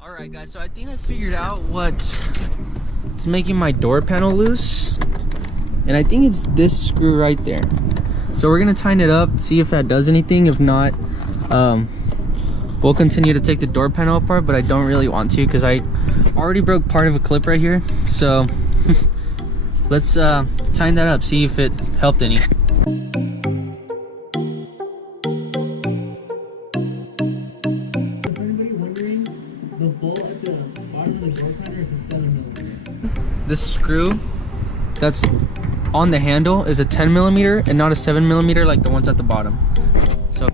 Alright guys, so I think I figured out what's making my door panel loose. And I think it's this screw right there. So we're gonna tighten it up, see if that does anything. If not, we'll continue to take the door panel apart, but I don't really want to because I already broke part of a clip right here. So let's tighten that up, see if it helped any. This screw that's on the handle is a 10mm and not a 7mm like the ones at the bottom. So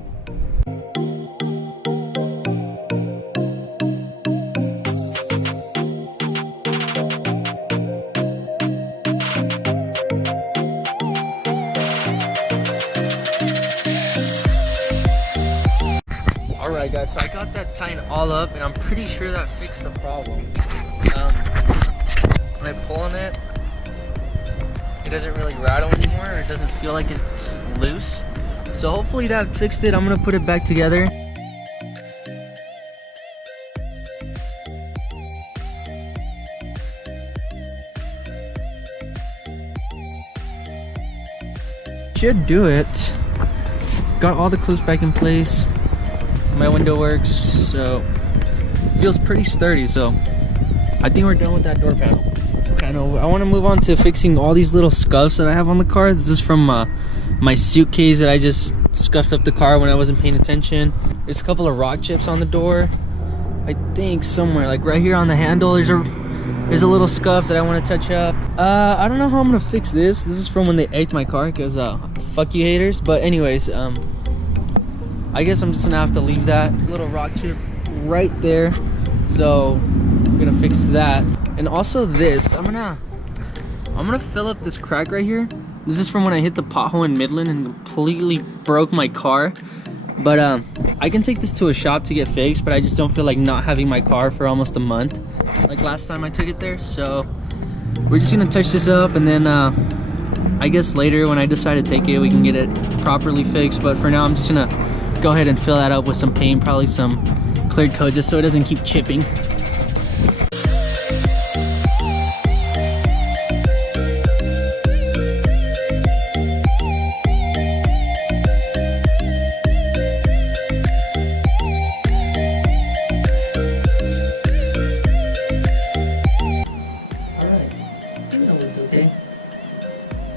alright guys, so I got that tightened all up and I'm pretty sure that fixed the problem. When I pull on it, it doesn't really rattle anymore, or it doesn't feel like it's loose. So hopefully that fixed it. I'm gonna put it back together. Should do it. Got all the clips back in place. My window works, so feels pretty sturdy. So I think we're done with that door panel. I want to move on to fixing all these little scuffs that I have on the car. This is from my suitcase that I just scuffed up the car when I wasn't paying attention. There's a couple of rock chips on the door. I think somewhere, like right here on the handle, there's a little scuff that I want to touch up. I don't know how I'm gonna fix this. This is from when they egged my car, because fuck you haters. But anyways, I guess I'm just gonna have to leave that little rock chip right there. So I'm gonna fix that. And also this, I'm gonna fill up this crack right here. This is from when I hit the pothole in Midland and completely broke my car. But I can take this to a shop to get fixed, but I just don't feel like not having my car for almost a month, like last time I took it there. So we're just gonna touch this up, and then I guess later when I decide to take it, we can get it properly fixed. But for now, I'm just gonna go ahead and fill that up with some paint, probably some clear coat, just so it doesn't keep chipping.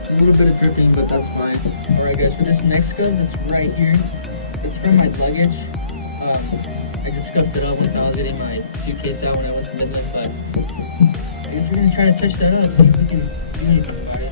A little bit of dripping, but that's fine. Alright guys, for this next scuff that's right here, it's from my luggage. I just scuffed it up once I was getting my suitcase out when I went to Midland, but I guess we're gonna try to touch that up, see if we can do anything about it.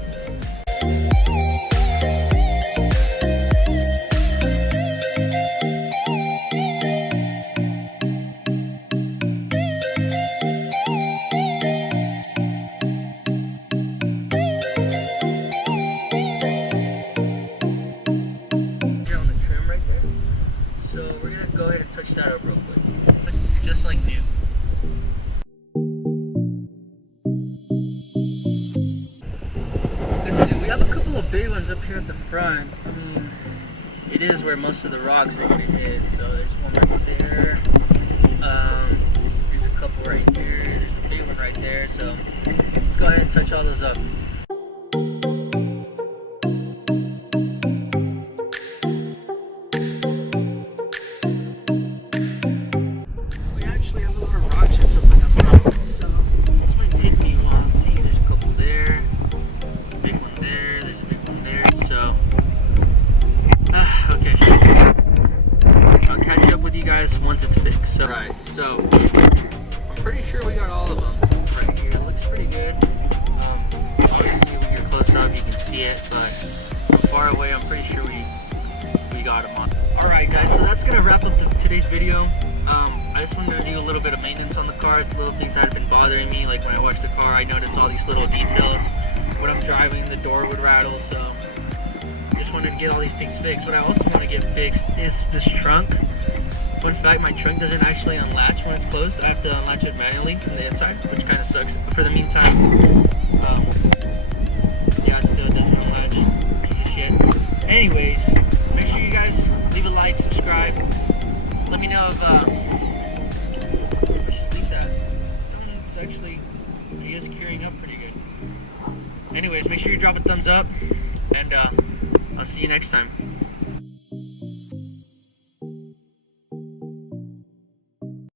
Go ahead and touch that up real quick. Just like new. Let's see, we have a couple of big ones up here at the front. I mean, it is where most of the rocks are gonna hit. So there's one right there. There's a couple right here. There's a big one right there. So let's go ahead and touch all those up. Once it's fixed. So, right, so I'm pretty sure we got all of them right here. It looks pretty good. Obviously when you're close up you can see it, but far away I'm pretty sure we got them on. Alright guys, so that's gonna wrap up today's video. I just wanted to do a little bit of maintenance on the car, little things that have been bothering me. Like when I washed the car, I noticed all these little details. When I'm driving, the door would rattle, so I just wanted to get all these things fixed. What I also want to get fixed is this trunk. Fun fact, my trunk doesn't actually unlatch when it's closed. I have to unlatch it manually from the inside, which kind of sucks. But for the meantime, yeah, it still doesn't unlatch. Piece of shit. Anyways, make sure you guys leave a like, subscribe. Let me know if I should leave that. It's actually, he is curing up pretty good. Anyways, make sure you drop a thumbs up, and I'll see you next time.